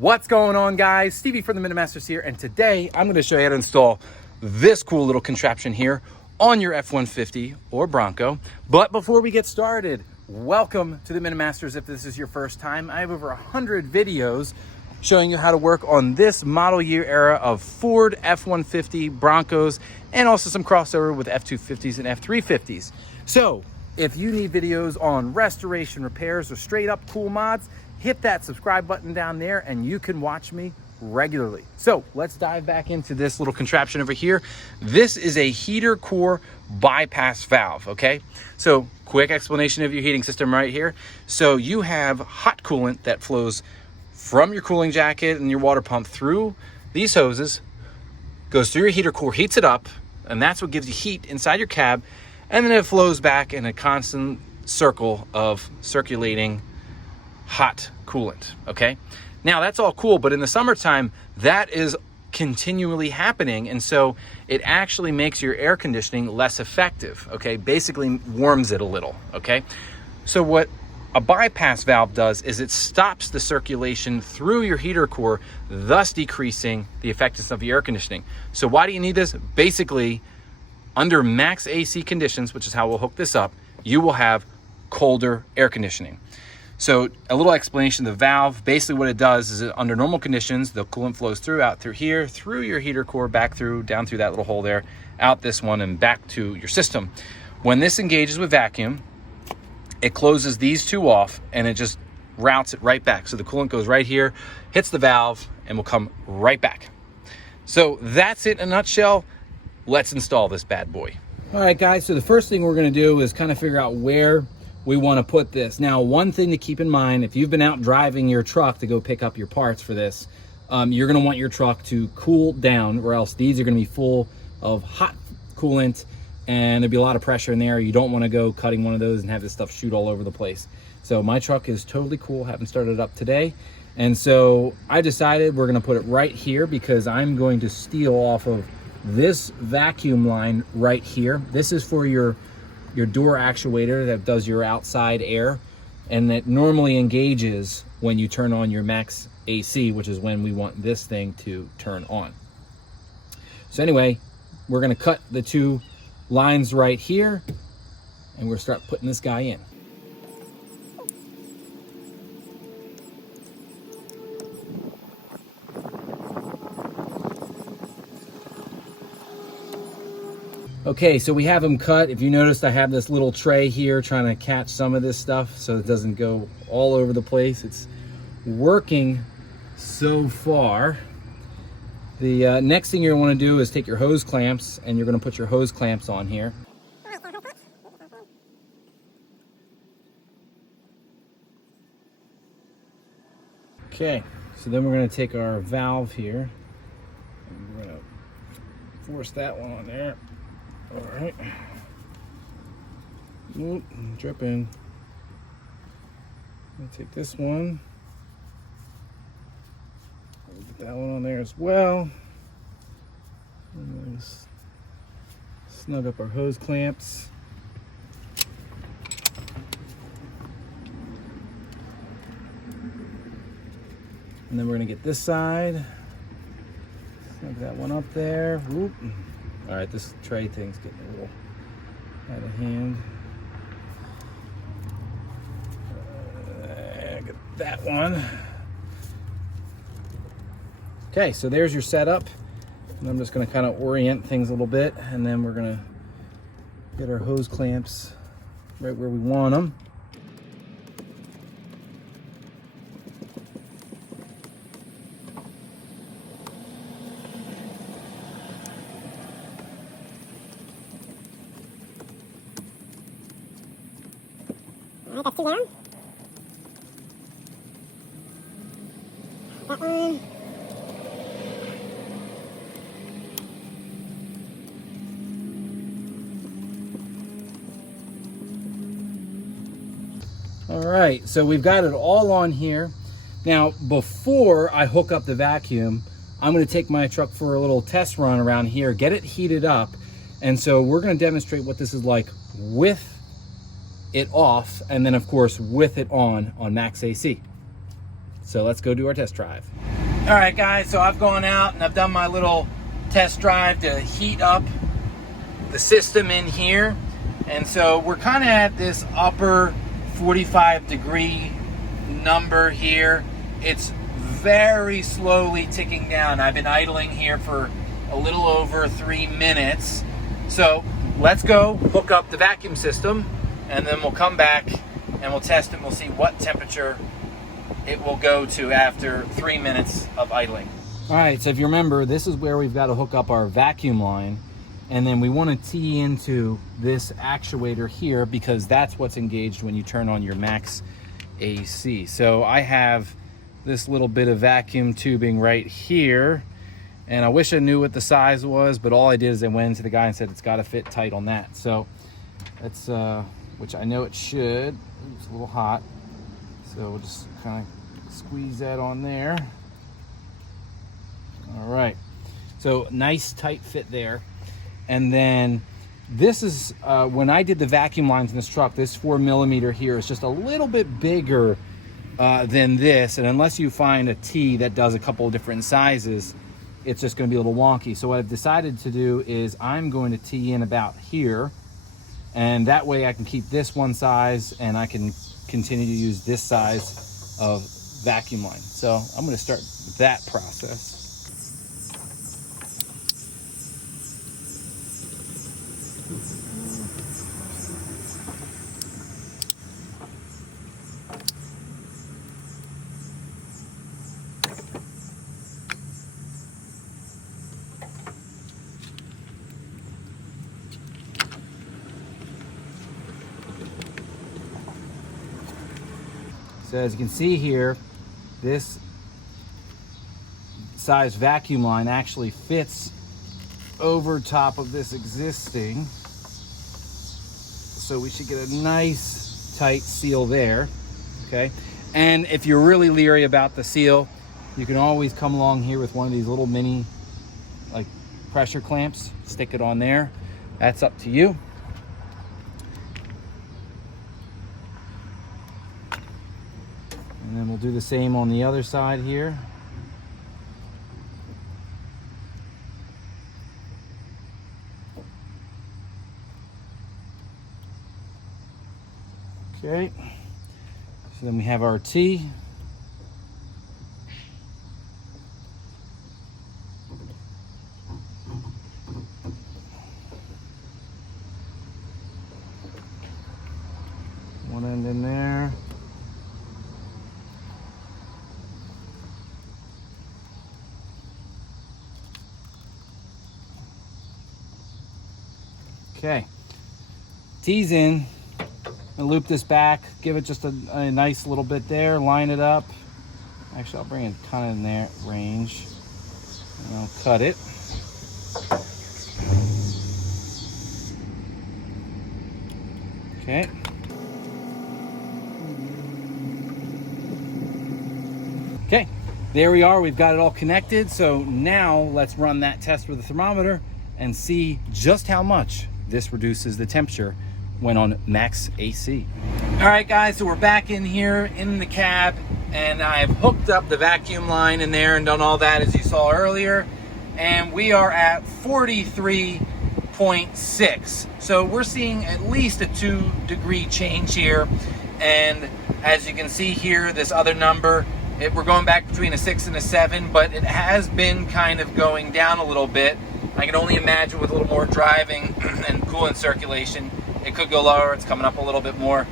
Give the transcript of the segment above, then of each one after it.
What's going on, guys? Stevie from the Minimasters here, and today I'm going to show you how to install this cool little contraption here on your F-150 or Bronco. But before we get started, welcome to the Minimasters. If this is your first time, I have over 100 videos showing you how to work on this model year era of Ford F-150 Broncos, and also some crossover with F-250s and F-350s. So if you need videos on restoration, repairs, or straight up cool mods, hit that subscribe button down there and you can watch me regularly. So let's dive back into this little contraption over here. This is a heater core bypass valve, okay? So quick explanation of your heating system right here. So you have hot coolant that flows from your cooling jacket and your water pump through these hoses, goes through your heater core, heats it up, and that's what gives you heat inside your cab, and then it flows back in a constant circle of circulating hot coolant, okay? Now that's all cool, but in the summertime, that is continually happening, and so it actually makes your air conditioning less effective, okay? Basically warms it a little, okay? So what a bypass valve does is it stops the circulation through your heater core, thus decreasing the effectiveness of your air conditioning. So why do you need this? Basically, under max AC conditions, which is how we'll hook this up, you will have colder air conditioning. So a little explanation of the valve. Basically what it does is that under normal conditions, the coolant flows out through here, through your heater core, back through, down through that little hole there, out this one, and back to your system. When this engages with vacuum, it closes these two off and it just routes it right back. So the coolant goes right here, hits the valve, and will come right back. So that's it in a nutshell. Let's install this bad boy. All right, guys, so the first thing we're gonna do is kind of figure out where we wanna put this. Now, one thing to keep in mind, if you've been out driving your truck to go pick up your parts for this, you're gonna want your truck to cool down, or else these are gonna be full of hot coolant and there'll be a lot of pressure in there. You don't want to go cutting one of those and have this stuff shoot all over the place. So my truck is totally cool, haven't started it up today. And so I decided we're gonna put it right here because I'm going to steal off of this vacuum line right here. This is for your door actuator that does your outside air, and that normally engages when you turn on your max AC, which is when we want this thing to turn on. So anyway, we're gonna cut the two lines right here, and we'll start putting this guy in. Okay, so we have them cut. If you noticed, I have this little tray here trying to catch some of this stuff so it doesn't go all over the place. It's working so far. The next thing you're gonna wanna do is take your hose clamps, and you're gonna put your hose clamps on here. Okay, so then we're gonna take our valve here, and we're gonna force that one on there. All right. Oop, dripping. I'm gonna take this one. Get that one on there as well. And just snug up our hose clamps. And then we're gonna get this side. Snug that one up there. Whoop. All right, this tray thing's getting a little out of hand. Get that one. Okay, so there's your setup. And I'm just gonna kind of orient things a little bit, and then we're gonna get our hose clamps right where we want them. Alright, that's two down. That one. All right, so we've got it all on here. Now, before I hook up the vacuum, I'm gonna take my truck for a little test run around here, get it heated up. And so we're gonna demonstrate what this is like with it off, and then of course with it on max AC. So let's go do our test drive. All right, guys, so I've gone out and I've done my little test drive to heat up the system in here. And so we're kind of at this upper 45-degree number here. It's very slowly ticking down. I've been idling here for a little over 3 minutes. So let's go hook up the vacuum system, and then we'll come back and we'll test it and we'll see what temperature it will go to after 3 minutes of idling. All right, so if you remember, this is where we've got to hook up our vacuum line, and then we want to tee into this actuator here because that's what's engaged when you turn on your max AC. So I have this little bit of vacuum tubing right here, and I wish I knew what the size was, but all I did is I went to the guy and said it's got to fit tight on that. So that's which I know it should. It's a little hot, so we'll just kind of squeeze that on there. All right, so nice tight fit there. And then this is when I did the vacuum lines in this truck, this 4mm here is just a little bit bigger than this, and unless you find a T that does a couple of different sizes, it's just going to be a little wonky. So what I've decided to do is I'm going to tee in about here, and that way I can keep this one size and I can continue to use this size of vacuum line. So I'm going to start that process. So as you can see here, this size vacuum line actually fits over top of this existing. So we should get a nice tight seal there, okay? And if you're really leery about the seal, you can always come along here with one of these little mini like pressure clamps, stick it on there. That's up to you. And then we'll do the same on the other side here. Okay, so then we have our T. One end in there. Okay, T's in. And loop this back, give it just a nice little bit there, line it up. Actually, I'll bring it kind of in there range, and I'll cut it. Okay. Okay, there we are. We've got it all connected. So now let's run that test with the thermometer and see just how much this reduces the temperature when on max AC. All right, guys, so we're back in here in the cab, and I've hooked up the vacuum line in there and done all that as you saw earlier, and we are at 43.6. So we're seeing at least a 2-degree change here, and as you can see here, this other number, we're going back between a 6 and a 7, but it has been kind of going down a little bit. I can only imagine with a little more driving and coolant circulation, it could go lower. It's coming up a little bit more.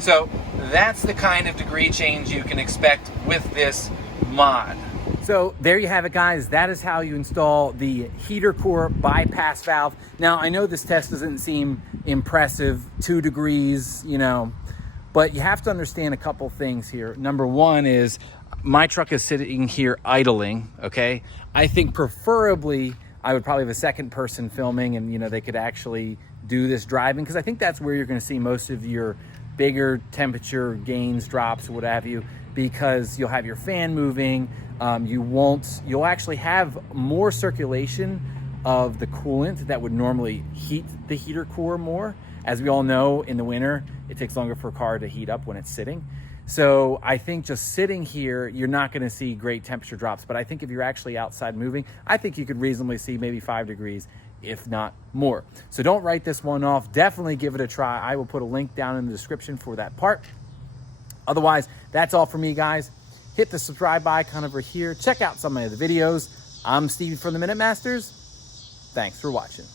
So that's the kind of degree change you can expect with this mod. So there you have it, guys. That is how you install the heater core bypass valve. Now, I know this test doesn't seem impressive, 2 degrees, you know, but you have to understand a couple things here. Number one is my truck is sitting here idling, okay? I think preferably I would probably have a second person filming, and, you know, they could actually do this driving, because I think that's where you're going to see most of your bigger temperature gains, drops, what have you, because you'll have your fan moving. You'll actually have more circulation of the coolant that would normally heat the heater core more. As we all know, in the winter, it takes longer for a car to heat up when it's sitting. So I think just sitting here, you're not going to see great temperature drops. But I think if you're actually outside moving, I think you could reasonably see maybe 5 degrees, if not more. So don't write this one off. Definitely give it a try. I will put a link down in the description for that part. Otherwise, that's all for me, guys. Hit the subscribe icon over here. Check out some of the videos. I'm Stevie from the Minute Masters. Thanks for watching.